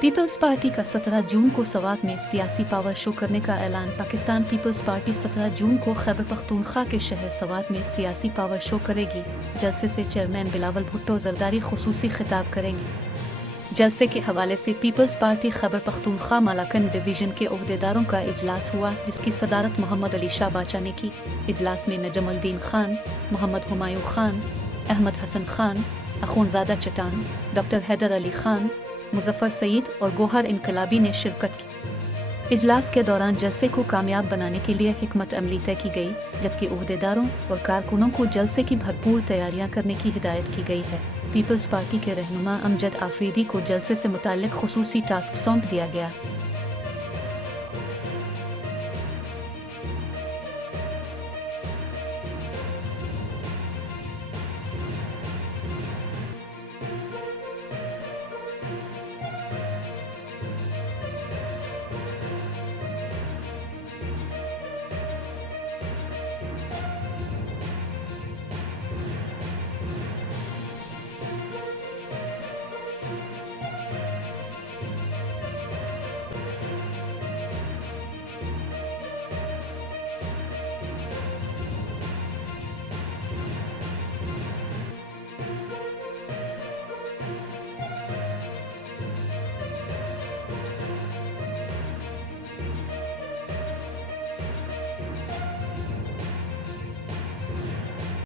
Peoples party का 17 जून को सवात में सियासी पावर शो करने का ऐलान। पाकिस्तान पीपल्स पार्टी 17 जून को खैबर पख्तूनख्वा के शहर सवात में सियासी पावर शो करेगी। जलसे से चेयरमैन बिलावल भुट्टो जरदारी खुसूसी खिताब करेंगे। जलसे के हवाले से Peoples Party Khyber Pakhtunkhwa Malakand division के ओहदेदारों का इजलास हुआ, जिसकी सदारत मोहम्मद अली शाह बाचा ने की। इजलास में नजमुद्दीन खान, मोहम्मद हुमायूं खान, अहमद हसन खान, अखूनजादा चटान, डॉक्टर हैदर अली खान, मुजफ्फर सईद और गोहर इनकलाबी ने शिरकत की। इजलास के दौरान जलसे को कामयाब बनाने के लिए हिकमत अमली तय की गई, जबकि ओहदेदारों और कारकुनों को जलसे की भरपूर तैयारियां करने की हिदायत की गई है। पीपल्स पार्टी के रहनुमा अमजद आफरीदी को जलसे से मुताल्लिक खुसूसी टास्क सौंप दिया गया।